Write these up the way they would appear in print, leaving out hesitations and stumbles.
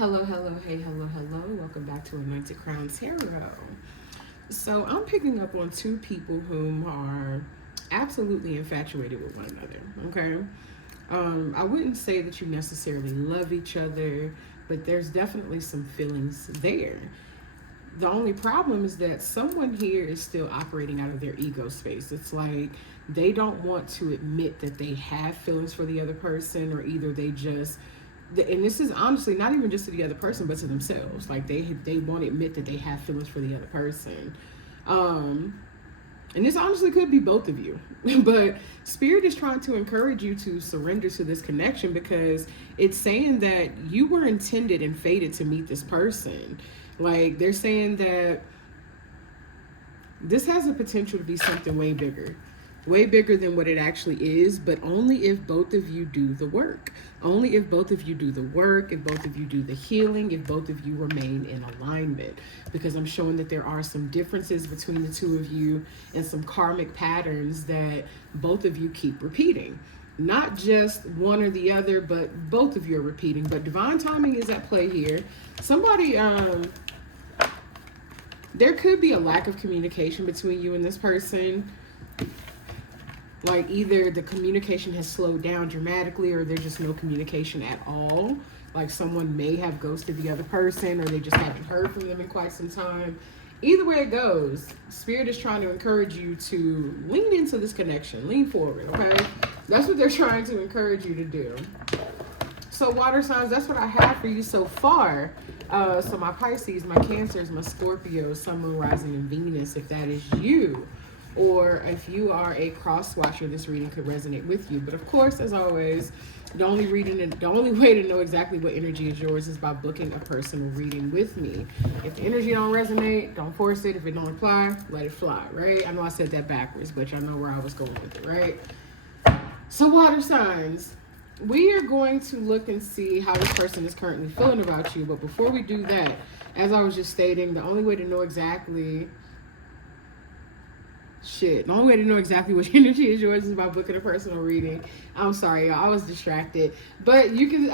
Hello, hello, hey, hello, hello. Welcome back to Anointed Crown Tarot. So I'm picking up on two people whom are absolutely infatuated with one another. Okay, I wouldn't say that you necessarily love each other, but there's definitely some feelings there. The only problem is that someone here is still operating out of their ego space. It's like they don't want to admit that they have feelings for the other person, or either they just, and this is honestly not even just to the other person but to themselves, like they won't admit that they have feelings for the other person. And this honestly could be both of you. But spirit is trying to encourage you to surrender to this connection, because it's saying that you were intended and fated to meet this person. Like, they're saying that this has a potential to be something way bigger than what it actually is, but only if both of you do the work. Only if both of you do the work, if both of you do the healing, if both of you remain in alignment. Because I'm showing that there are some differences between the two of you and some karmic patterns that both of you keep repeating. Not just one or the other, but both of you are repeating. But divine timing is at play here. Somebody, there could be a lack of communication between you and this person. Like, either the communication has slowed down dramatically, or there's just no communication at all. Like, someone may have ghosted the other person, or they just haven't heard from them in quite some time. Either way it goes, spirit is trying to encourage you to lean into this connection. Lean forward, okay? That's what they're trying to encourage you to do. So water signs, that's what I have for you so far. So my Pisces, my Cancers, my Scorpios, Sun, Moon, Rising, and Venus, if that is you. Or if you are a cross watcher, this reading could resonate with you. But of course, as always, the only way to know exactly what energy is yours is by booking a personal reading with me. If the energy don't resonate, don't force it. If it don't apply, let it fly, right? I know I said that backwards, but y'all know where I was going with it, right? So water signs, we are going to look and see how this person is currently feeling about you. But before we do that, as I was just stating, the only way to know exactly the only way to know exactly which energy is yours is by booking a personal reading. I'm sorry, y'all, I was distracted. But you can,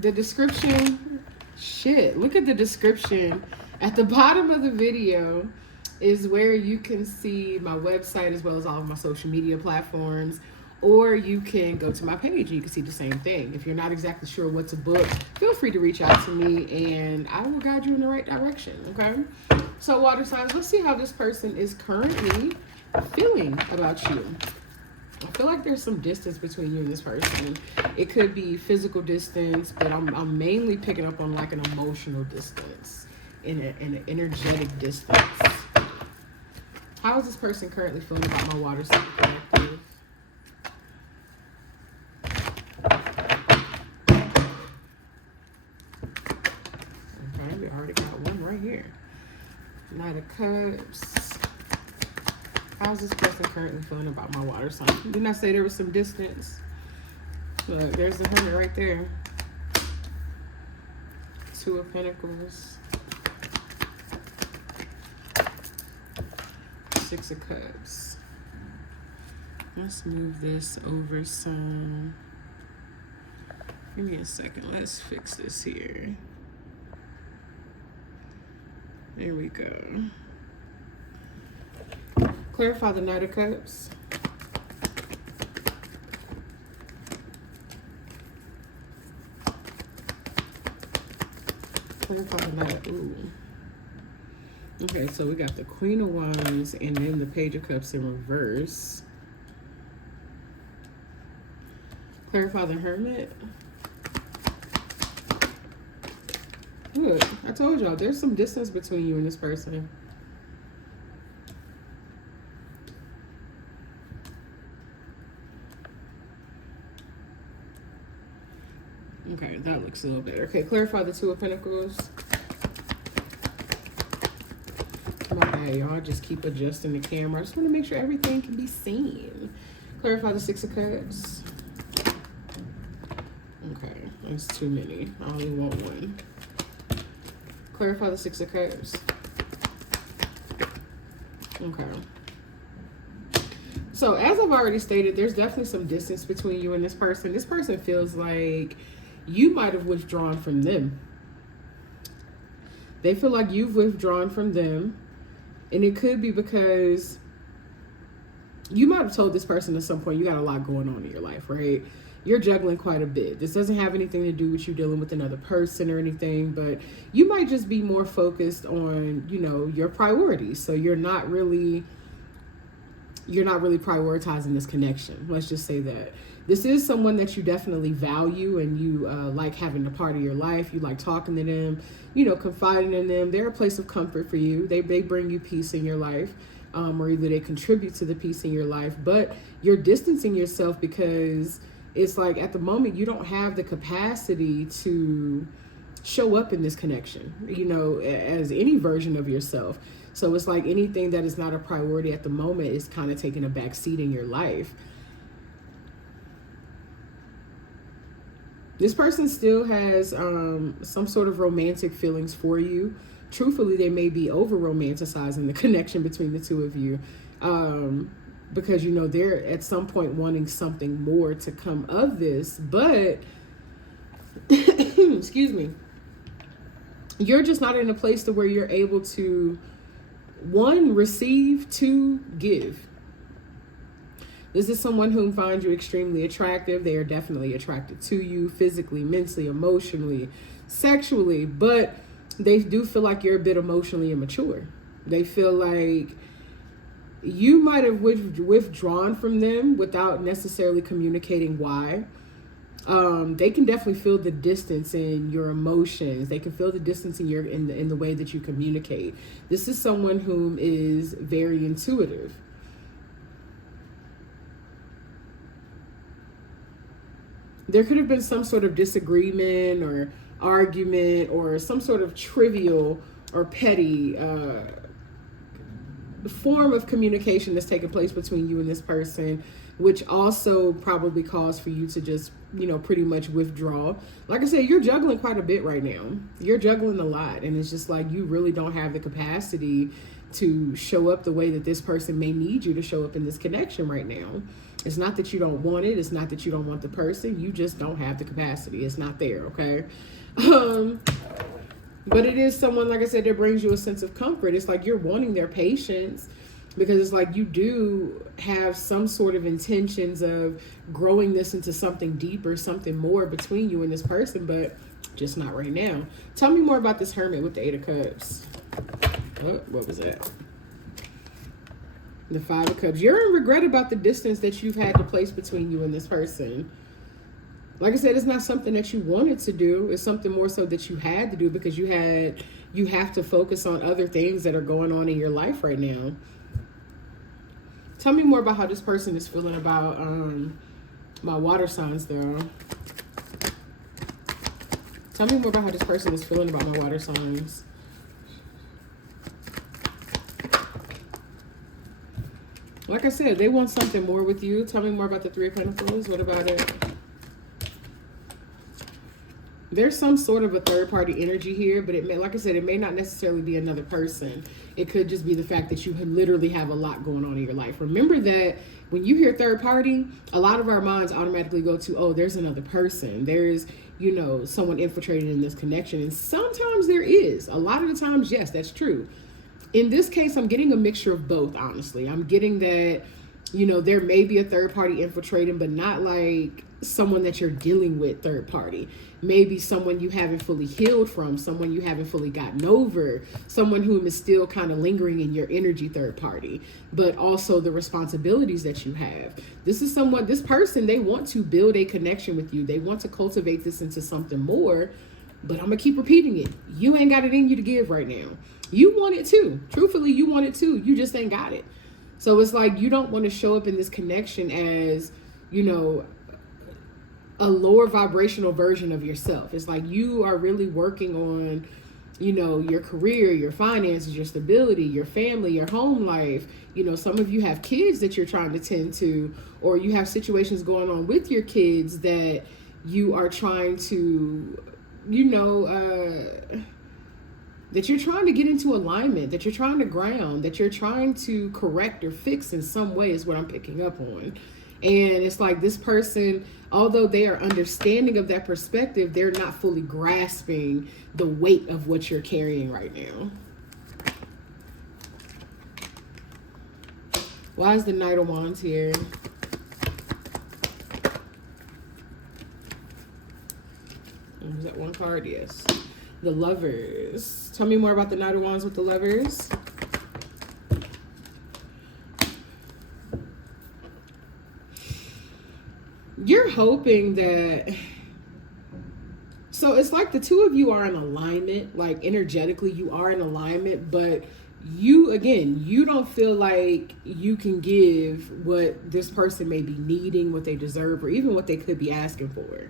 the description, look at the description. At the bottom of the video is where you can see my website as well as all of my social media platforms. Or you can go to my page and you can see the same thing. If you're not exactly sure what to book, feel free to reach out to me and I will guide you in the right direction, okay? So water signs, let's see how this person is currently feeling about you. I feel like there's some distance between you and this person. It could be physical distance, but I'm mainly picking up on like an emotional distance, and an energetic distance. How is this person currently feeling about my water sign collective? Okay, we already got one right here. Knight of Cups. How's this person currently feeling about my water sign? Didn't I say there was some distance? Look, there's the Hermit right there. Two of Pentacles. Six of Cups. Let's move this over some. Give me a second. Let's fix this here. There we go. Clarify the Knight of Cups. Clarify the Knight. Ooh. Okay, so we got the Queen of Wands and then the Page of Cups in reverse. Clarify the Hermit. Look, I told y'all, there's some distance between you and this person. Okay, that looks a little better. Okay, clarify the Two of Pentacles. My bad, y'all. Just keep adjusting the camera. I just want to make sure everything can be seen. Clarify the Six of Cups. Okay, that's too many. I only want one. Clarify the Six of Cups. Okay. So as I've already stated, there's definitely some distance between you and this person. This person feels like you might have withdrawn from them. They feel like you've withdrawn from them. And it could be because you might have told this person at some point you got a lot going on in your life, right? You're juggling quite a bit. This doesn't have anything to do with you dealing with another person or anything, but you might just be more focused on, your priorities. So you're not really prioritizing this connection. Let's just say that. This is someone that you definitely value, and you like having a part of your life. You like talking to them, confiding in them. They're a place of comfort for you. They bring you peace in your life, or either they contribute to the peace in your life, but you're distancing yourself because it's like at the moment you don't have the capacity to show up in this connection, as any version of yourself. So it's like anything that is not a priority at the moment is kind of taking a back seat in your life. This person still has some sort of romantic feelings for you. Truthfully, they may be over romanticizing the connection between the two of you. Because, they're at some point wanting something more to come of this. But, excuse me, you're just not in a place to where you're able to, 1, receive, 2, give. This is someone who finds you extremely attractive. They are definitely attracted to you physically, mentally, emotionally, sexually, but they do feel like you're a bit emotionally immature. They feel like you might have withdrawn from them without necessarily communicating why. They can definitely feel the distance in your emotions. They can feel the distance in the way that you communicate. This is someone who is very intuitive. There could have been some sort of disagreement or argument or some sort of trivial or petty form of communication that's taking place between you and this person, which also probably caused for you to just, pretty much withdraw. Like I said, you're juggling quite a bit right now. You're juggling a lot. And it's just like you really don't have the capacity to show up the way that this person may need you to show up in this connection right now. It's not that you don't want it. It's not that you don't want the person. You just don't have the capacity. It's not there, okay? But it is someone, like I said, that brings you a sense of comfort. It's like you're wanting their patience because it's like you do have some sort of intentions of growing this into something deeper, something more between you and this person, but just not right now. Tell me more about this Hermit with the 8 of Cups. Oh, what was that? The 5 of Cups. You're in regret about the distance that you've had to place between you and this person. Like I said, it's not something that you wanted to do. It's something more so that you had to do because you have to focus on other things that are going on in your life right now. Tell me more about how this person is feeling about my water signs, though. Tell me more about how this person is feeling about my water signs. Like I said, they want something more with you. Tell me more about the 3 of Pentacles. What about it? There's some sort of a third-party energy here, but like I said, it may not necessarily be another person. It could just be the fact that you literally have a lot going on in your life. Remember that when you hear third party, a lot of our minds automatically go to, oh, there's another person. There's, someone infiltrated in this connection. And sometimes there is. A lot of the times, yes, that's true. In this case, I'm getting a mixture of both, honestly. I'm getting that, there may be a third party infiltrating, but not like someone that you're dealing with third party. Maybe someone you haven't fully healed from, someone you haven't fully gotten over, someone who is still kind of lingering in your energy third party, but also the responsibilities that you have. This person, they want to build a connection with you. They want to cultivate this into something more, but I'm going to keep repeating it. You ain't got it in you to give right now. You want it too. Truthfully, you want it too. You just ain't got it. So it's like you don't want to show up in this connection as, a lower vibrational version of yourself. It's like you are really working on, your career, your finances, your stability, your family, your home life. Some of you have kids that you're trying to tend to, or you have situations going on with your kids that you are trying to, that you're trying to get into alignment, that you're trying to ground, that you're trying to correct or fix in some way is what I'm picking up on. And it's like this person, although they are understanding of that perspective, they're not fully grasping the weight of what you're carrying right now. Why is the Knight of Wands here? Is that one card? Yes. The Lovers. Tell me more about the Knight of Wands with the Lovers. You're hoping that... So it's like the two of you are in alignment. Like energetically, you are in alignment. But you, again, you don't feel like you can give what this person may be needing, what they deserve, or even what they could be asking for.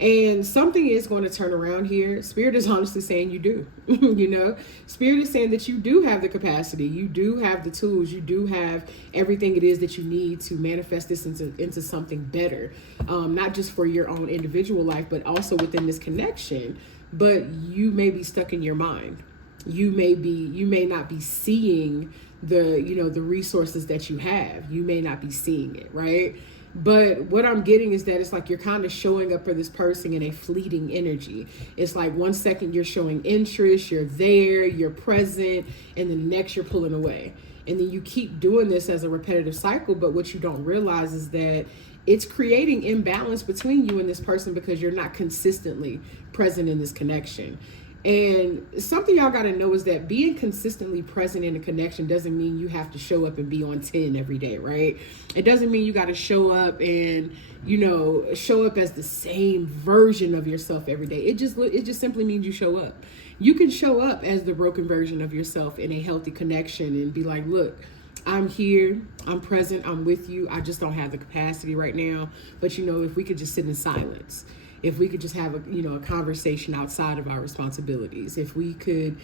And something is going to turn around here. Spirit is honestly saying you do. You know, Spirit is saying that you do have the capacity. You do have the tools. You do have everything it is that you need to manifest this into something better. Not just for your own individual life, but also within this connection. But you may be stuck in your mind. You may not be seeing the resources that you have. You may not be seeing it, right? But what I'm getting is that it's like you're kind of showing up for this person in a fleeting energy. It's like 1 second you're showing interest, you're there, you're present, and then the next you're pulling away. And then you keep doing this as a repetitive cycle. But what you don't realize is that it's creating imbalance between you and this person because you're not consistently present in this connection. And something y'all got to know is that being consistently present in a connection doesn't mean you have to show up and be on 10 every day, right? It doesn't mean you got to show up and, show up as the same version of yourself every day. It just simply means you show up. You can show up as the broken version of yourself in a healthy connection and be like, look, I'm here, I'm present, I'm with you. I just don't have the capacity right now. But, if we could just sit in silence. If we could just have a conversation outside of our responsibilities, if we could,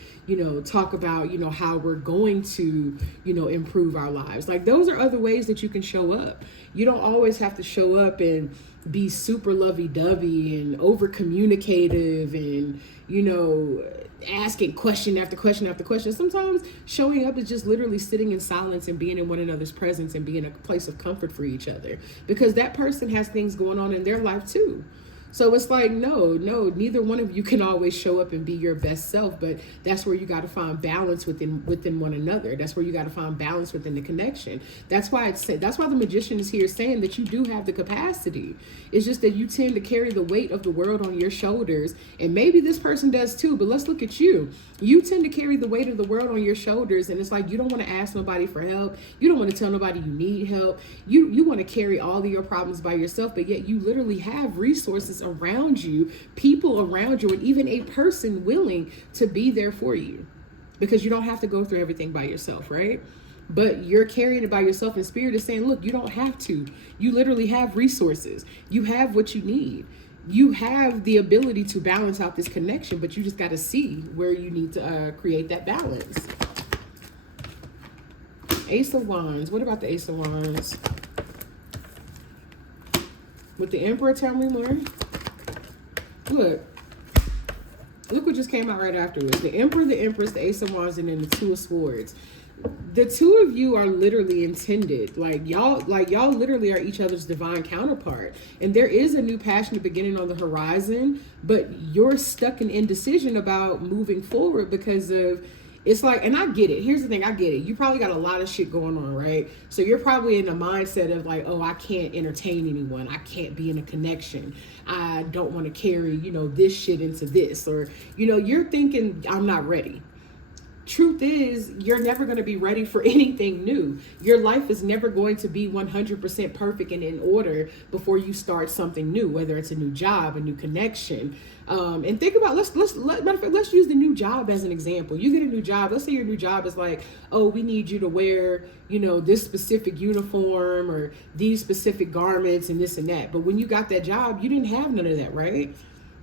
talk about, how we're going to, improve our lives. Like those are other ways that you can show up. You don't always have to show up and be super lovey-dovey and over communicative and, asking question after question after question. Sometimes showing up is just literally sitting in silence and being in one another's presence and being a place of comfort for each other, because that person has things going on in their life too. So it's like, no, neither one of you can always show up and be your best self, but that's where you got to find balance within one another. That's where you got to find balance within the connection. That's why the Magician is here saying that you do have the capacity. It's just that you tend to carry the weight of the world on your shoulders, and maybe this person does too, but let's look at you. You tend to carry the weight of the world on your shoulders, and it's like you don't want to ask nobody for help. You don't want to tell nobody you need help. You want to carry all of your problems by yourself, but yet you literally have resources around you, people around you, and even a person willing to be there for you, because you don't have to go through everything by yourself, right? But you're carrying it by yourself, and Spirit is saying, look, you don't have to. You literally have resources. You have what you need. You have the ability to balance out this connection, but you just got to see where you need to create that balance. Ace of Wands. What about the Ace of Wands? With the Emperor, tell me more. Look what just came out right afterwards. The Emperor, the Empress, the Ace of Wands, and then the Two of Swords. The two of you are literally intended. Like y'all literally are each other's divine counterpart. And there is a new passionate beginning on the horizon, but you're stuck in indecision about moving forward because of, it's like, and I get it. Here's the thing, I get it. You probably got a lot of shit going on, right? So you're probably in a mindset of like, oh, I can't entertain anyone. I can't be in a connection. I don't want to carry, this shit into this. Or, you're thinking, I'm not ready. Truth is, you're never going to be ready for anything new. Your life is never going to be 100% perfect and in order before you start something new, whether it's a new job, a new connection. And think about, let's use the new job as an example. You get a new job. Let's say your new job is like, oh, we need you to wear, this specific uniform or these specific garments and this and that. But when you got that job, you didn't have none of that, right?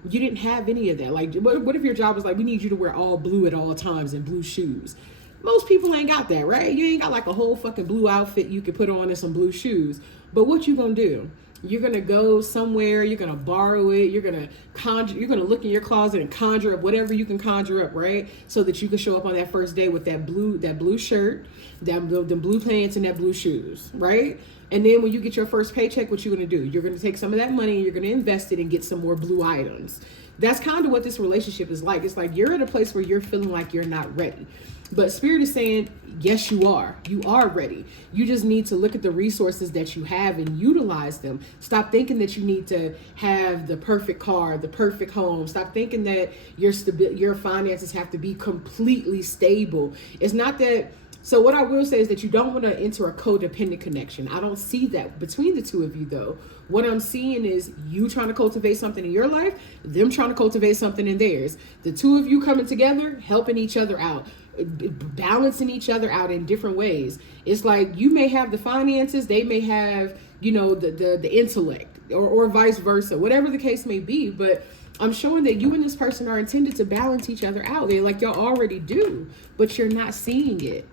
You didn't have any of that. Like, what if your job was like, we need you to wear all blue at all times and blue shoes? Most people ain't got that, right? You ain't got like a whole fucking blue outfit you could put on and some blue shoes. But what you gonna do? You're going to go somewhere, you're going to borrow it, you're going to look in your closet and conjure up whatever you can conjure up, right? So that you can show up on that first day with that blue shirt, the blue pants and that blue shoes, right? And then when you get your first paycheck, what you're going to do? You're going to take some of that money and you're going to invest it and get some more blue items. That's kind of what this relationship is like. It's like you're at a place where you're feeling like you're not ready. But Spirit is saying, yes, you are. You are ready. You just need to look at the resources that you have and utilize them. Stop thinking that you need to have the perfect car, the perfect home. Stop thinking that your finances have to be completely stable. It's not that. So what I will say is that you don't want to enter a codependent connection. I don't see that between the two of you, though. What I'm seeing is you trying to cultivate something in your life, them trying to cultivate something in theirs. The two of you coming together, helping each other out, balancing each other out in different ways. It's like you may have the finances, they may have, the intellect, or vice versa, whatever the case may be. But I'm showing that you and this person are intended to balance each other out. They're like y'all already do, but you're not seeing it.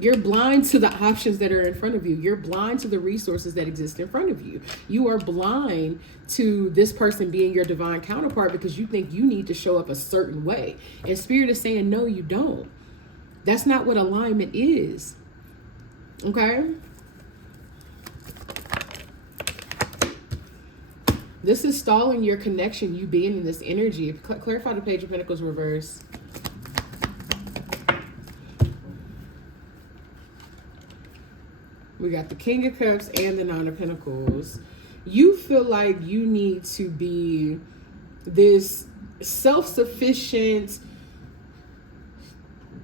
You're blind to the options that are in front of you. You're blind to the resources that exist in front of you. You are blind to this person being your divine counterpart because you think you need to show up a certain way. And Spirit is saying, no, you don't. That's not what alignment is. Okay? This is stalling your connection, you being in this energy. Clarify the Page of Pentacles reverse. We got the King of Cups and the Nine of Pentacles. You feel like you need to be this self-sufficient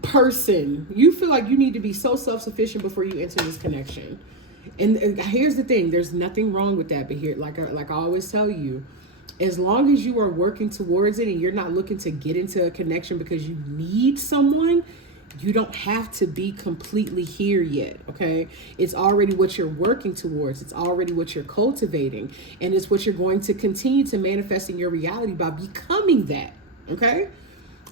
person. You feel like you need to be so self-sufficient before you enter this connection. And here's the thing. There's nothing wrong with that. But here, like I always tell you, as long as you are working towards it and you're not looking to get into a connection because you need someone, you don't have to be completely here yet, okay? It's already what you're working towards. It's already what you're cultivating. And it's what you're going to continue to manifest in your reality by becoming that, okay?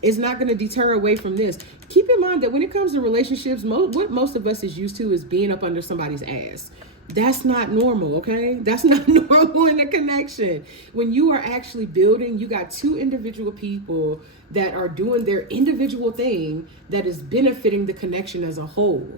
It's not going to deter away from this. Keep in mind that when it comes to relationships, what most of us is used to is being up under somebody's ass. That's not normal, okay? That's not normal in a connection. When you are actually building, you got two individual people that are doing their individual thing that is benefiting the connection as a whole.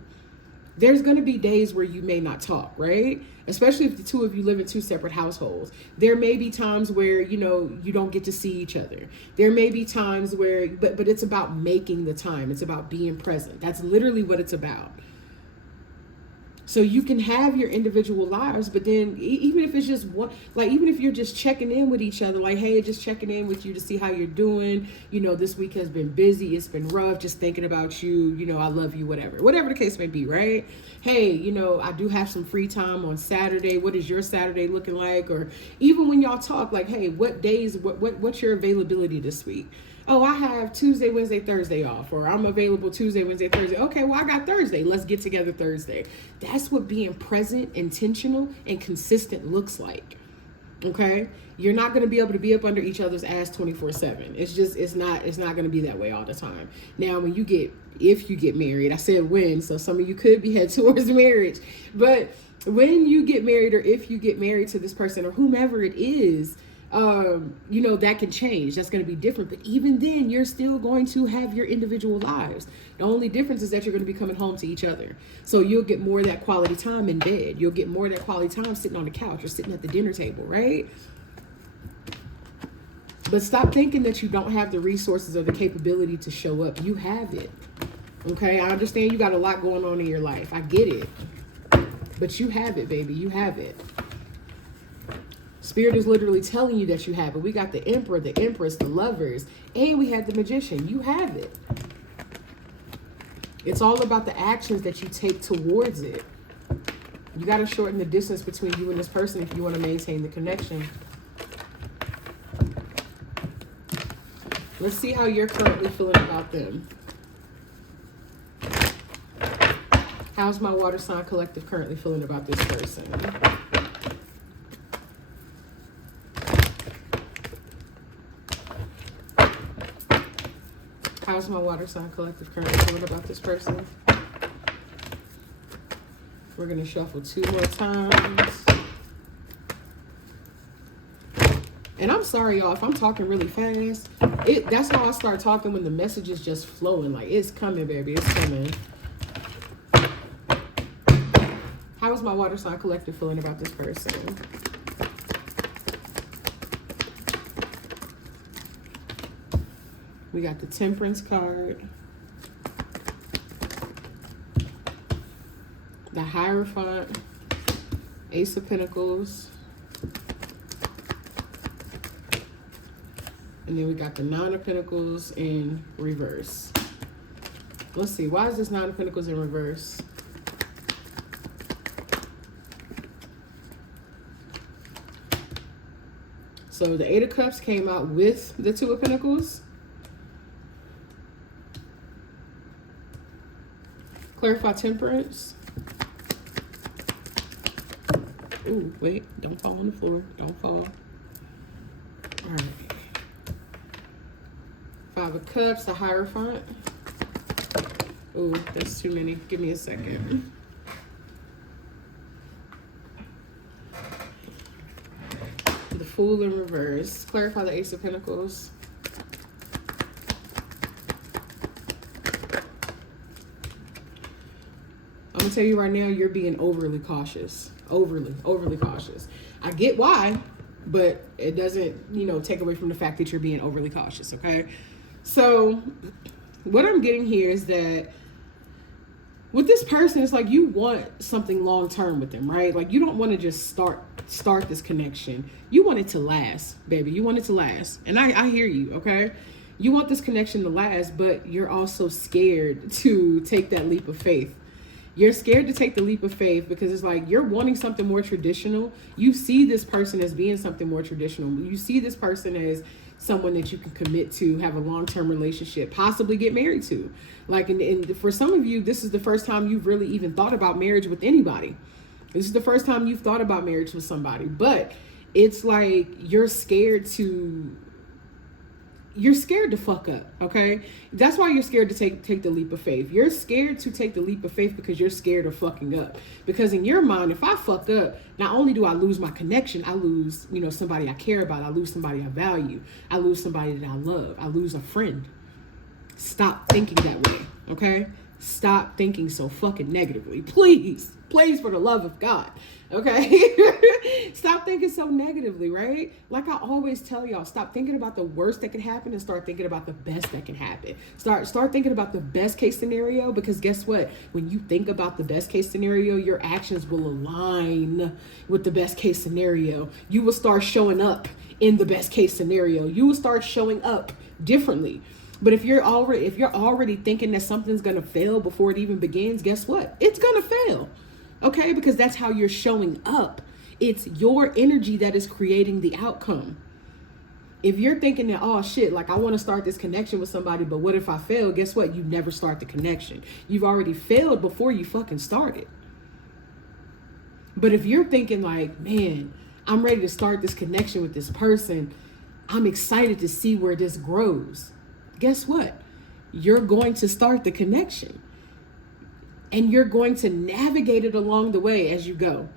There's going to be days where you may not talk, right? Especially if the two of you live in two separate households. There may be times where, you don't get to see each other. There may be times where, but it's about making the time. It's about being present. That's literally what it's about. So you can have your individual lives, but then even if it's just one, like even if you're just checking in with each other, like, hey, just checking in with you to see how you're doing. This week has been busy. It's been rough. Just thinking about you. I love you, whatever the case may be, right? Hey, I do have some free time on Saturday. What is your Saturday looking like? Or even when y'all talk, like, hey, what days, what's your availability this week? Oh, I have Tuesday, Wednesday, Thursday off, or I'm available Tuesday, Wednesday, Thursday. Okay, well, I got Thursday. Let's get together Thursday. That's what being present, intentional, and consistent looks like. Okay? You're not going to be able to be up under each other's ass 24/7. It's not going to be that way all the time. Now, if you get married, I said when, so some of you could be headed towards marriage, but when you get married, or if you get married to this person or whomever it is, that can change. That's going to be different. But even then, you're still going to have your individual lives. The only difference is that you're going to be coming home to each other. So you'll get more of that quality time in bed. You'll get more of that quality time sitting on the couch or sitting at the dinner table, right? But stop thinking that you don't have the resources or the capability to show up. You have it. Okay? I understand you got a lot going on in your life. I get it. But you have it, baby. You have it. Spirit is literally telling you that you have it. We got the Emperor, the Empress, the Lovers, and we had the Magician. You have it. It's all about the actions that you take towards it. You got to shorten the distance between you and this person if you want to maintain the connection. Let's see how you're currently feeling about them. How's my water sign collective currently feeling about this person? How's my water sign collective currently feeling about this person? We're going to shuffle 2 more times. And I'm sorry, y'all, if I'm talking really fast. That's how I start talking, when the message is just flowing. Like, it's coming, baby. It's coming. How is my water sign collective feeling about this person? We got the Temperance card. The Hierophant. Ace of Pentacles. And then we got the Nine of Pentacles in reverse. Let's see. Why is this Nine of Pentacles in reverse? So the Eight of Cups came out with the Two of Pentacles. Clarify Temperance. Ooh, wait. Don't fall on the floor. Don't fall. All right. Five of Cups, the Hierophant. Ooh, that's too many. Give me a second. The Fool in reverse. Clarify the Ace of Pentacles. I'm gonna tell you right now, you're being overly cautious. Overly cautious. I get why, but it doesn't, take away from the fact that you're being overly cautious, okay? So what I'm getting here is that with this person, it's like you want something long-term with them, right? Like, you don't want to just start this connection. You want it to last, baby. You want it to last. And I hear you, okay? You want this connection to last, but you're also scared to take that leap of faith. You're scared to take the leap of faith because it's like you're wanting something more traditional. You see this person as being something more traditional. You see this person as someone that you can commit to, have a long-term relationship, possibly get married to. Like, and for some of you, this is the first time you've really even thought about marriage with anybody. This is the first time you've thought about marriage with somebody. But it's like you're scared to fuck up, okay? That's why you're scared to take the leap of faith. You're scared to take the leap of faith because you're scared of fucking up. Because in your mind, if I fuck up, not only do I lose my connection, I lose, somebody I care about. I lose somebody I value. I lose somebody that I love. I lose a friend. Stop thinking that way, okay? Stop thinking so fucking negatively. Please, for the love of God, okay? Stop thinking so negatively, right? Like I always tell y'all, stop thinking about the worst that can happen and start thinking about the best that can happen. Start thinking about the best case scenario, because guess what? When you think about the best case scenario, your actions will align with the best case scenario. You will start showing up in the best case scenario. You will start showing up differently. But if you're already thinking that something's gonna fail before it even begins, guess what? It's gonna fail. Okay, because that's how you're showing up. It's your energy that is creating the outcome. If you're thinking that, oh shit, like I want to start this connection with somebody, but what if I fail? Guess what? You never start the connection. You've already failed before you fucking started. But if you're thinking like, man, I'm ready to start this connection with this person, I'm excited to see where this grows. Guess what? You're going to start the connection. And you're going to navigate it along the way as you go.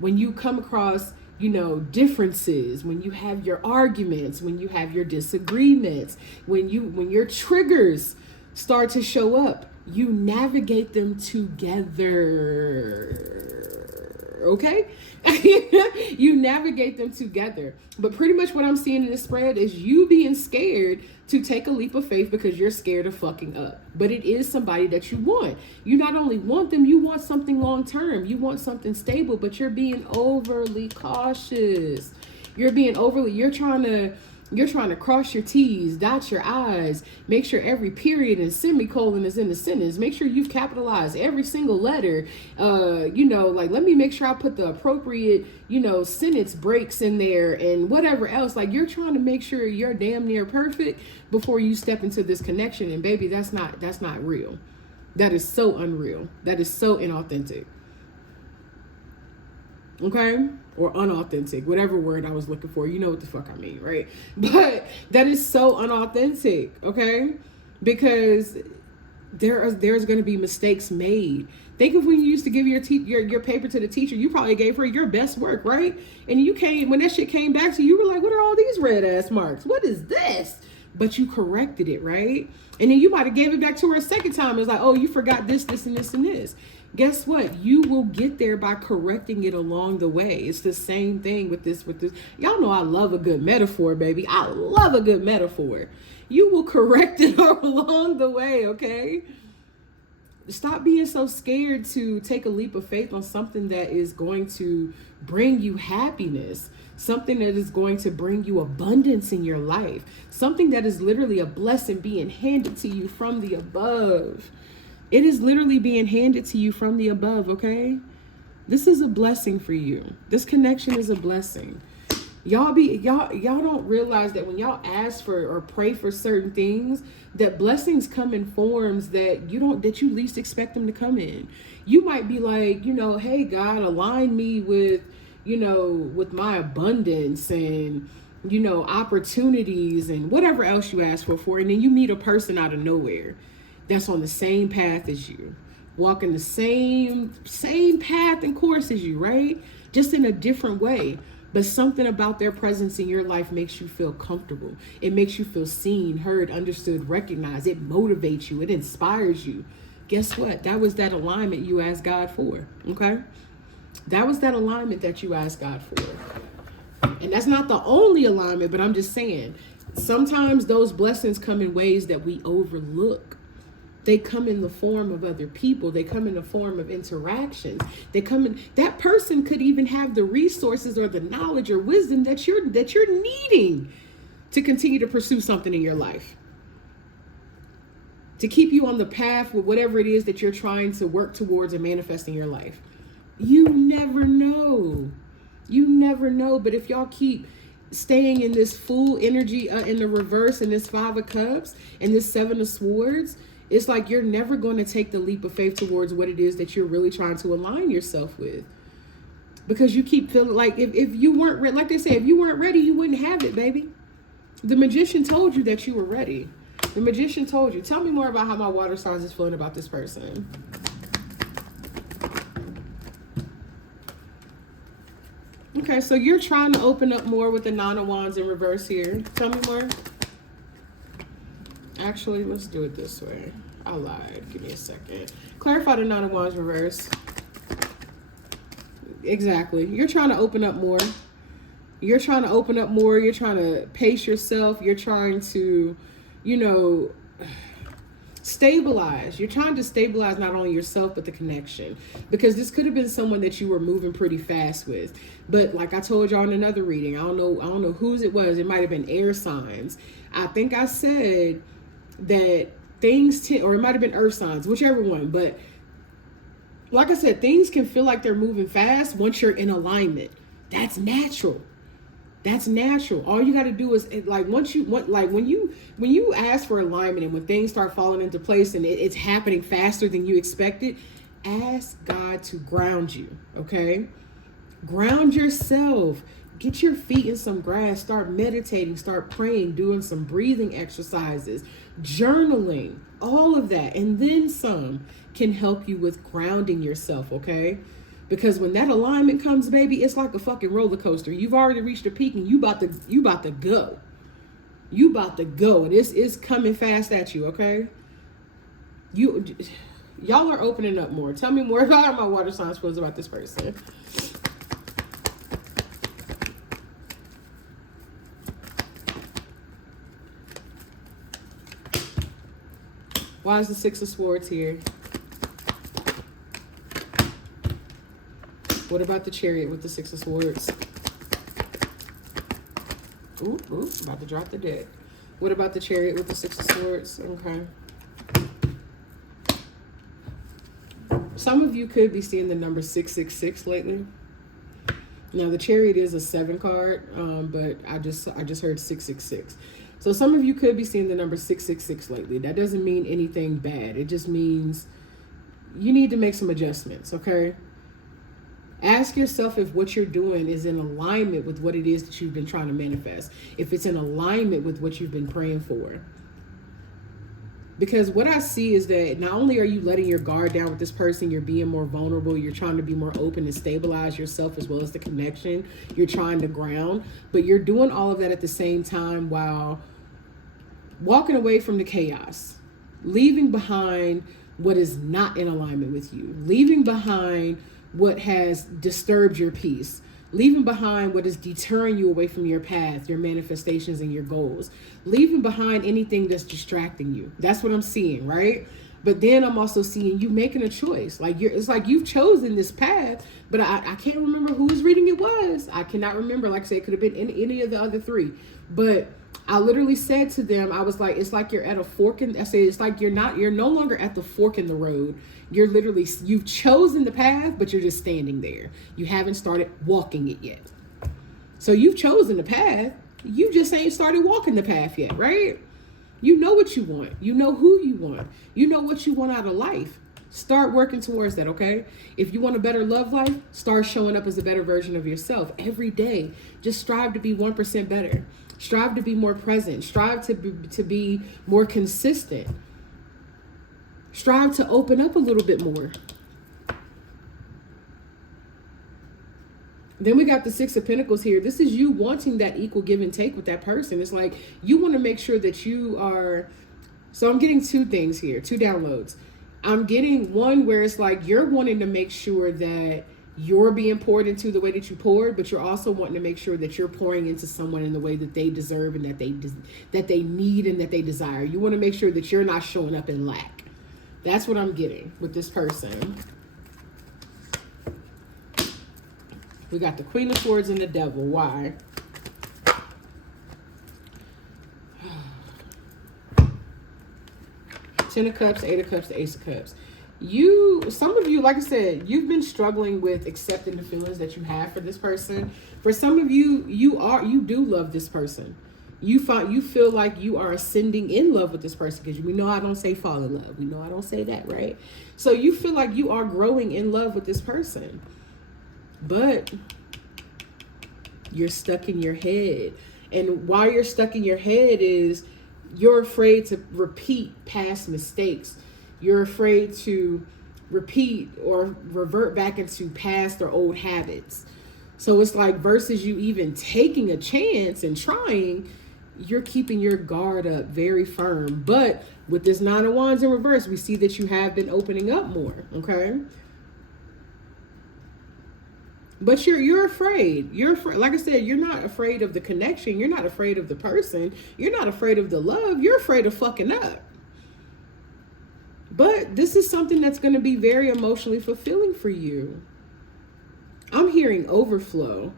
When you come across, differences, when you have your arguments, when you have your disagreements, when your triggers start to show up, you navigate them together. Okay? You navigate them together. But pretty much what I'm seeing in this spread is you being scared to take a leap of faith because you're scared of fucking up. But it is somebody that you want. You not only want them, you want something long term. You want something stable, but you're being overly cautious. You're trying to cross your T's, dot your I's, make sure every period and semicolon is in the sentence. Make sure you've capitalized every single letter. Let me make sure I put the appropriate, sentence breaks in there and whatever else. Like, you're trying to make sure you're damn near perfect before you step into this connection. And baby, that's not real. That is so unreal. That is so inauthentic. Okay? Or unauthentic, whatever word I was looking for. You know what the fuck I mean, right? But that is so unauthentic, okay? Because There's going to be mistakes made. Think of when you used to give your paper to the teacher. You probably gave her your best work, right? And when that shit came back to you, you were like, what are all these red ass marks? What is this? But you corrected it, right? And then you might have gave it back to her a second time. It's like, oh, you forgot this, this, and this, and this. Guess what? You will get there by correcting it along the way. It's the same thing with this. Y'all know I love a good metaphor, baby. I love a good metaphor. You will correct it along the way, okay? Stop being so scared to take a leap of faith on something that is going to bring you happiness, something that is going to bring you abundance in your life, something that is literally a blessing being handed to you from the above. It is literally being handed to you from the above, okay? This is a blessing for you. This connection is a blessing. Y'all don't realize that when y'all ask for or pray for certain things, that blessings come in forms that you least expect them to come in. You might be like, hey God, align me with my abundance and opportunities and whatever else you ask for, and then you meet a person out of nowhere that's on the same path as you, walking the same path and course as you, right? Just in a different way. But something about their presence in your life makes you feel comfortable. It makes you feel seen, heard, understood, recognized. It motivates you. It inspires you. Guess what? That was that alignment you asked God for, okay? That was that alignment that you asked God for. And that's not the only alignment, but I'm just saying, sometimes those blessings come in ways that we overlook. They come in the form of other people. They come in the form of interactions. That person could even have the resources or the knowledge or wisdom that you're needing to continue to pursue something in your life, to keep you on the path with whatever it is that you're trying to work towards and manifest in your life. You never know. You never know. But if y'all keep staying in this full energy in the reverse, in this 5 of Cups and this 7 of Swords, it's like you're never going to take the leap of faith towards what it is that you're really trying to align yourself with. Because you keep feeling like if you weren't ready, like they say, if you weren't ready, you wouldn't have it, baby. The magician told you that you were ready. The magician told you. Tell me more about how my water signs is feeling about this person. Okay, so you're trying to open up more with the 9 of Wands in reverse here. Tell me more. Actually, let's do it this way. I lied. Give me a second. Clarify the 9 of Wands reverse. Exactly. You're trying to open up more. You're trying to open up more. You're trying to pace yourself. You're trying to, stabilize. You're trying to stabilize not only yourself, but the connection. Because this could have been someone that you were moving pretty fast with. But like I told y'all in another reading, I don't know whose it was. It might have been air signs. I think I said that things or it might have been earth signs, whichever one. But like I said, things can feel like they're moving fast once you're in alignment. That's natural. That's natural. All you got to do is when you ask for alignment and when things start falling into place and it's happening faster than you expected, ask God to ground you. Okay, ground yourself. Get your feet in some grass. Start meditating. Start praying. Doing some breathing exercises, journaling, all of that, and then some can help you with grounding yourself. Okay. Because when that alignment comes, baby, it's like a fucking roller coaster. You've already reached a peak and you about to go. You about to go. And it's coming fast at you, okay? Y'all are opening up more. Tell me more about how my water signs feels about this person. Why is the 6 of Swords here? What about the Chariot with the 6 of Swords? Ooh, about to drop the deck. What about the Chariot with the 6 of Swords? Okay. Some of you could be seeing the number 666 lately. Now the Chariot is a 7 card, but I just heard 666. So some of you could be seeing the number 666 lately. That doesn't mean anything bad. It just means you need to make some adjustments, okay? Ask yourself if what you're doing is in alignment with what it is that you've been trying to manifest. If it's in alignment with what you've been praying for. Because what I see is that not only are you letting your guard down with this person, you're being more vulnerable, you're trying to be more open and stabilize yourself as well as the connection, you're trying to ground, but you're doing all of that at the same time while walking away from the chaos, leaving behind what is not in alignment with you, leaving behind what has disturbed your peace, leaving behind what is deterring you away from your path, your manifestations, and your goals, leaving behind anything that's distracting you. That's what I'm seeing, right? But then I'm also seeing you making a choice. Like it's like you've chosen this path, but I can't remember whose reading it was. I cannot remember. Like I said, it could have been any of the other three. But I literally said to them, I was like, it's like you're at a fork in, I said, it's like you're no longer at the fork in the road. You've chosen the path, but you're just standing there. You haven't started walking it yet. So you've chosen the path. You just ain't started walking the path yet, right? You know what you want. You know who you want. You know what you want out of life. Start working towards that, okay? If you want a better love life, start showing up as a better version of yourself every day. Just strive to be 1% better. Strive to be more present. Strive to be more consistent. Strive to open up a little bit more. Then we got the Six of Pentacles here. This is you wanting that equal give and take with that person. It's like you want to make sure that you are. So I'm getting two things here, two downloads. I'm getting one where it's like you're wanting to make sure that you're being poured into the way that you poured, but you're also wanting to make sure that you're pouring into someone in the way that they deserve and that they need and that they desire. You want to make sure that you're not showing up in lack. That's what I'm getting with this person. We got the Queen of Swords and the Devil. Why? Ten of Cups, Eight of Cups, the Ace of Cups. Some of you, like I said, you've been struggling with accepting the feelings that you have for this person. For some of you, you do love this person. You feel like you are ascending in love with this person, because we know I don't say fall in love. We know I don't say that, right? So you feel like you are growing in love with this person, but you're stuck in your head. And why you're stuck in your head is you're afraid to repeat past mistakes. You're afraid to repeat or revert back into past or old habits. So it's like versus you even taking a chance and trying, you're keeping your guard up very firm. But with this Nine of Wands in reverse, we see that you have been opening up more, okay? But you're afraid. You're afraid. Like I said, you're not afraid of the connection. You're not afraid of the person. You're not afraid of the love. You're afraid of fucking up. But this is something that's going to be very emotionally fulfilling for you. I'm hearing overflow.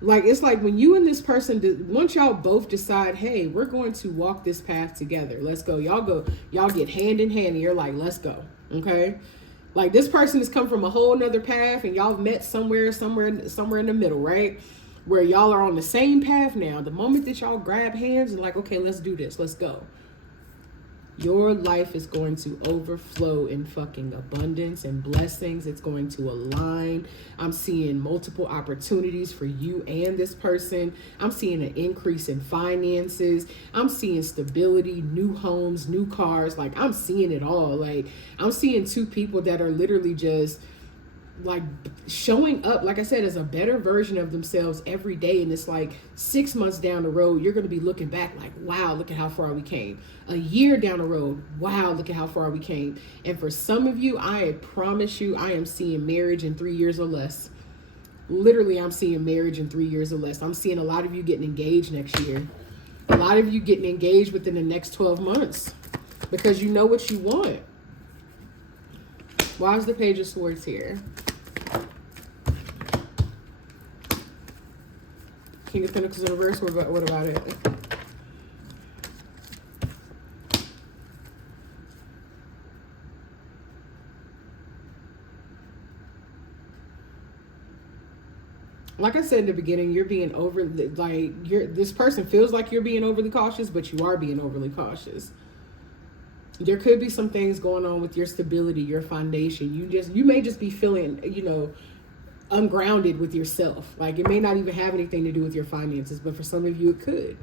Like, it's like when you and this person, once y'all both decide, hey, we're going to walk this path together. Let's go. Y'all get hand in hand and you're like, let's go. Okay. Like, this person has come from a whole nother path and y'all met somewhere in the middle, right? Where y'all are on the same path now. The moment that y'all grab hands and like, okay, let's do this. Let's go. Your life is going to overflow in fucking abundance and blessings. It's going to align. I'm seeing multiple opportunities for you and this person. I'm seeing an increase in finances. I'm seeing stability, new homes, new cars. Like, I'm seeing it all. Like, I'm seeing two people that are literally just like showing up, like I said, as a better version of themselves every day. And it's like 6 months down the road, you're going to be looking back like, wow, look at how far we came. A year down the road, wow, look at how far we came. And for some of you, I promise you, I am seeing marriage in 3 years or less. Literally, I'm seeing marriage in 3 years or less. I'm seeing a lot of you getting engaged next year. A lot of you getting engaged within the next 12 months because you know what you want. Why is the Page of Swords here? King of Pentacles in reverse. What about it? Like I said in the beginning, you're being this person feels like you're being overly cautious, but you are being overly cautious. There could be some things going on with your stability, your foundation. You may just be feeling, ungrounded with yourself. Like, it may not even have anything to do with your finances, but for some of you it could.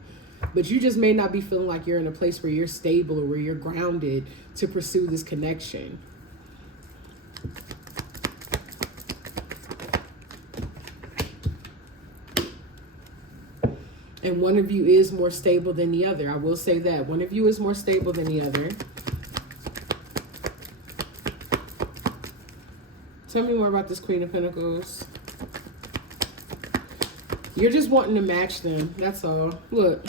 But you just may not be feeling like you're in a place where you're stable or where you're grounded to pursue this connection. And one of you is more stable than the other. I will say that. One of you is more stable than the other. Tell me more about this Queen of Pentacles. You're just wanting to match them. That's all. Look.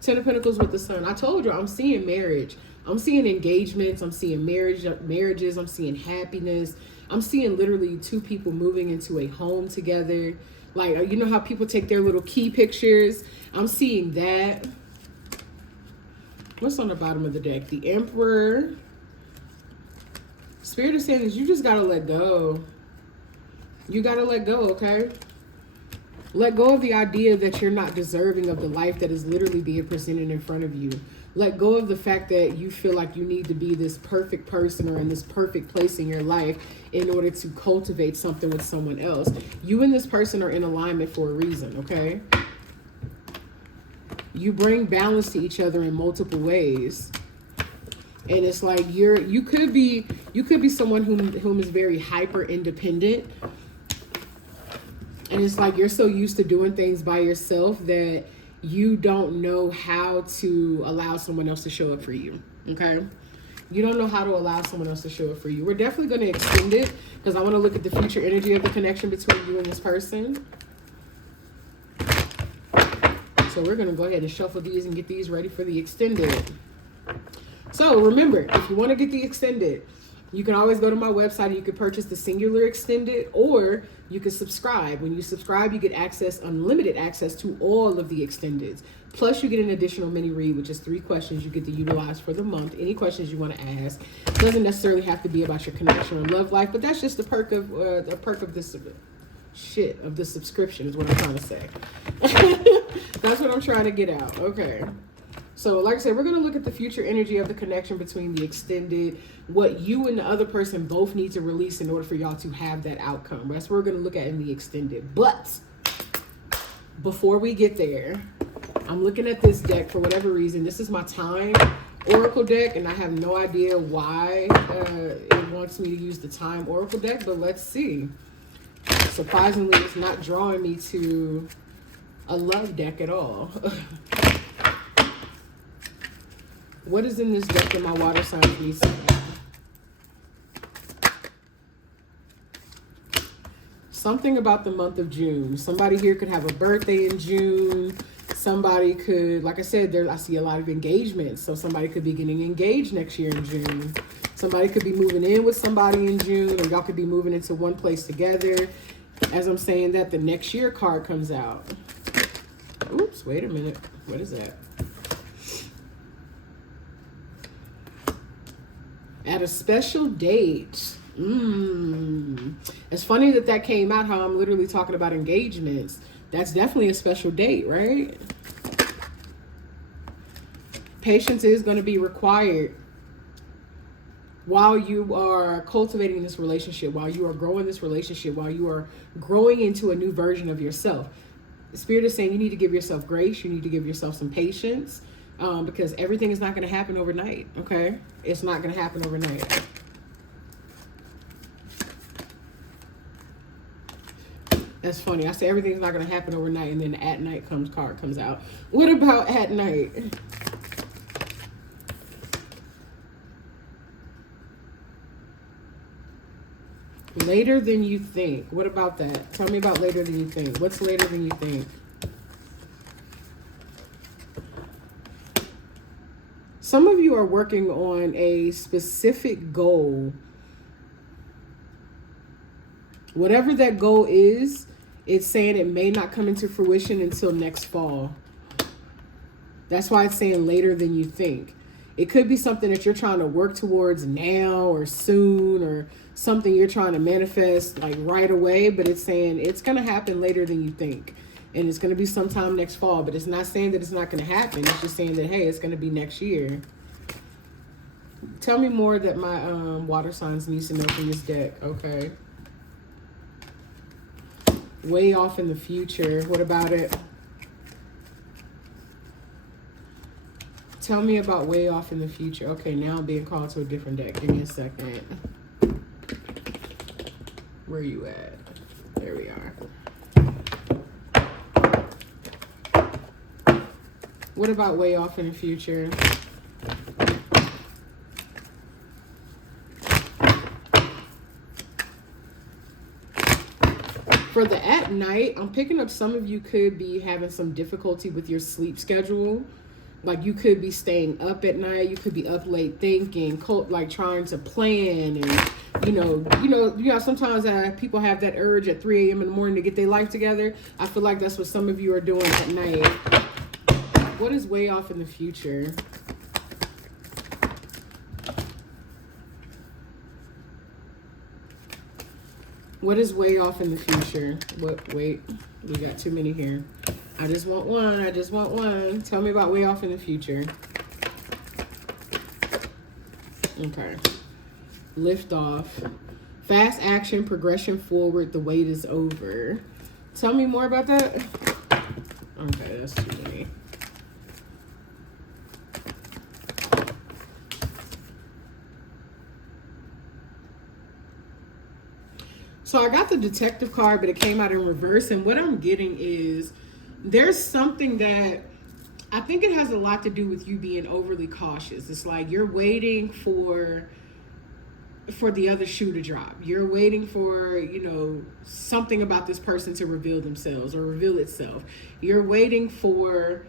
Ten of Pentacles with the Sun. I told you, I'm seeing marriage. I'm seeing engagements. I'm seeing marriages. I'm seeing happiness. I'm seeing literally two people moving into a home together. Like, you know how people take their little key pictures? I'm seeing that. What's on the bottom of the deck? The Emperor. Spirit is saying is you just got to let go. You got to let go, okay? Let go of the idea that you're not deserving of the life that is literally being presented in front of you. Let go of the fact that you feel like you need to be this perfect person or in this perfect place in your life in order to cultivate something with someone else. You and this person are in alignment for a reason, okay? You bring balance to each other in multiple ways. And it's like you could be someone whom is very hyper independent. And it's like you're so used to doing things by yourself that you don't know how to allow someone else to show up for you, okay? You don't know how to allow someone else to show up for you. We're definitely going to extend it because I want to look at the future energy of the connection between you and this person. So we're going to go ahead and shuffle these and get these ready for the extended. So remember, if you want to get the extended, you can always go to my website and you can purchase the singular extended, or you can subscribe. When you subscribe, you get unlimited access to all of the extendeds. Plus, you get an additional mini read, which is 3 questions you get to utilize for the month. Any questions you want to ask. Doesn't necessarily have to be about your connection or love life, but that's just the perk of this shit of the subscription is what I'm trying to say. That's what I'm trying to get out. Okay. So like I said, we're going to look at the future energy of the connection between the extended, what you and the other person both need to release in order for y'all to have that outcome. That's what we're going to look at in the extended. But before we get there, I'm looking at this deck for whatever reason. This is my Time Oracle deck, and I have no idea why it wants me to use the Time Oracle deck, but let's see. Surprisingly, it's not drawing me to a love deck at all. What is in this deck that my water signs need to know? Something about the month of June. Somebody here could have a birthday in June. Somebody could, like I said, I see a lot of engagements. So somebody could be getting engaged next year in June. Somebody could be moving in with somebody in June, or y'all could be moving into one place together. As I'm saying that, the next year card comes out. Oops, wait a minute. What is that? At a special date. It's funny that came out, how I'm literally talking about engagements. That's definitely a special date, right? Patience is going to be required while you are cultivating this relationship, while you are growing this relationship, while you are growing into a new version of yourself. The Spirit is saying you need to give yourself grace. You need to give yourself some patience. Because everything is not going to happen overnight, okay? It's not going to happen overnight. That's funny. I say everything's not going to happen overnight, and then the at night card comes out. What about at night? Later than you think. What about that? Tell me about later than you think. What's later than you think? Some of you are working on a specific goal. Whatever that goal is, it's saying it may not come into fruition until next fall. That's why it's saying later than you think. It could be something that you're trying to work towards now or soon, or something you're trying to manifest like right away, but it's saying it's going to happen later than you think. And it's going to be sometime next fall, but it's not saying that it's not going to happen. It's just saying that, hey, it's going to be next year. Tell me more that my water signs needs to know from this deck. Okay. Way off in the future. What about it? Tell me about way off in the future. Okay, now I'm being called to a different deck. Give me a second. Where are you at? There we are. What about way off in the future? For the at night, I'm picking up some of you could be having some difficulty with your sleep schedule. Like you could be staying up at night. You could be up late thinking, like trying to plan, and you know. Sometimes people have that urge at 3 a.m. in the morning to get their life together. I feel like that's what some of you are doing at night. What is way off in the future? What is way off in the future? Wait, we got too many here. I just want one. I just want one. Tell me about way off in the future. Okay. Lift off. Fast action, progression forward. The wait is over. Tell me more about that. Okay, that's too many. So I got the detective card, but it came out in reverse. And what I'm getting is there's something that I think it has a lot to do with you being overly cautious. It's like you're waiting for the other shoe to drop. You're waiting for, something about this person to reveal themselves or reveal itself. You're waiting for,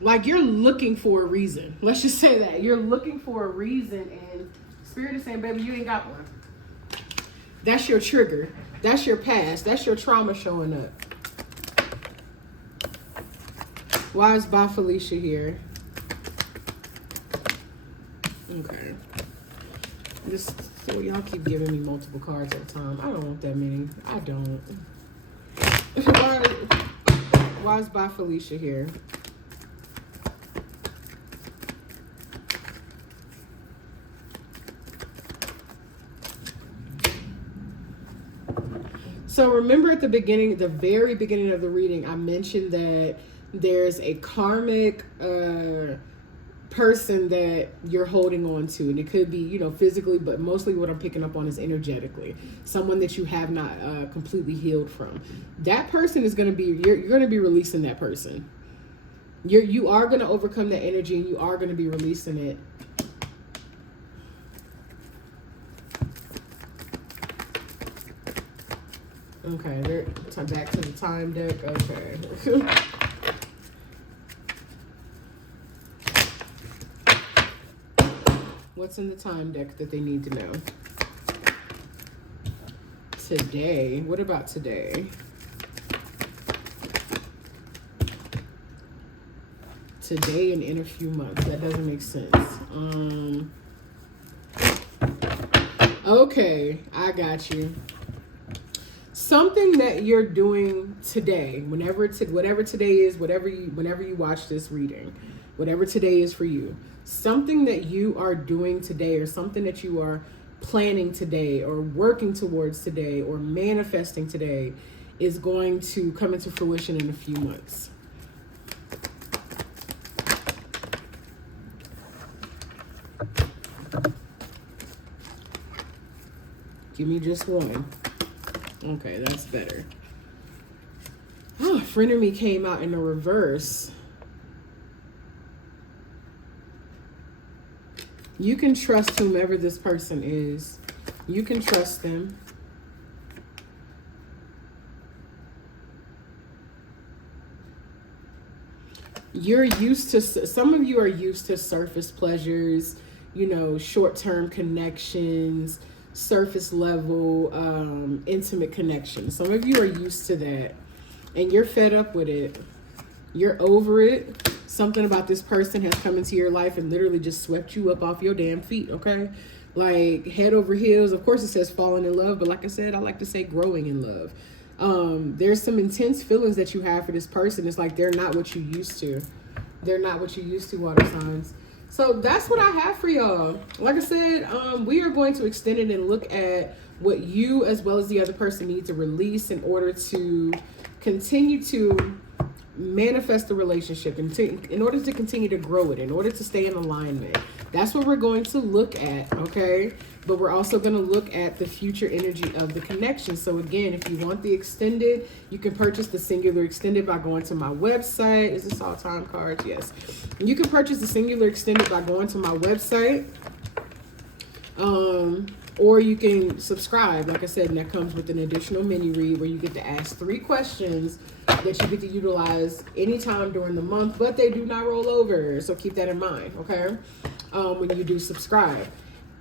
like, you're looking for a reason. Let's just say that. You're looking for a reason, and Spirit is saying, baby, you ain't got one. That's your trigger. That's your past. That's your trauma showing up. Why is Ba Felicia here? Okay. So y'all keep giving me multiple cards at a time. I don't want that many. I don't. Why is Ba Felicia here? So remember at the very beginning of the reading, I mentioned that there's a karmic person that you're holding on to. And it could be, physically, but mostly what I'm picking up on is energetically. Someone that you have not completely healed from. That person is going to be, you're going to be releasing that person. You are going to overcome that energy, and you are going to be releasing it. Okay, they're back to the time deck. Okay. What's in the time deck that they need to know? Today. What about today? Today and in a few months. That doesn't make sense. Okay, I got you. Something that you're doing today, whatever today is, whenever you watch this reading, whatever today is for you, something that you are doing today, or something that you are planning today, or working towards today, or manifesting today, is going to come into fruition in a few months. Give me just one. Okay, that's better. Oh, frenemy came out in the reverse. You can trust whomever this person is. You can trust them. Some of you are used to surface pleasures, short-term connections, surface level, intimate connection. Some of you are used to that, and you're fed up with it. You're over it. Something about this person has come into your life and literally just swept you up off your damn feet, okay? Like head over heels. Of course it says falling in love, but like I said, I like to say growing in love. There's some intense feelings that you have for this person. It's like they're not what you used to. They're not what you used to, water signs. So that's what I have for y'all. Like I said, we are going to extend it and look at what you as well as the other person need to release in order to continue to manifest the relationship, and in order to continue to grow it, in order to stay in alignment. That's what we're going to look at, okay? But we're also going to look at the future energy of the connection. So again, if you want the extended, you can purchase the singular extended by going to my website. Is this all time cards? Yes. You can purchase the singular extended by going to my website. Or you can subscribe, like I said, and that comes with an additional mini read where you get to ask 3 questions that you get to utilize anytime during the month, but they do not roll over. So keep that in mind, okay? When you do subscribe.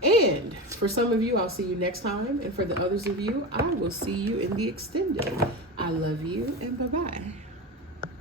And for some of you, I'll see you next time. And for the others of you, I will see you in the extended. I love you, and bye-bye.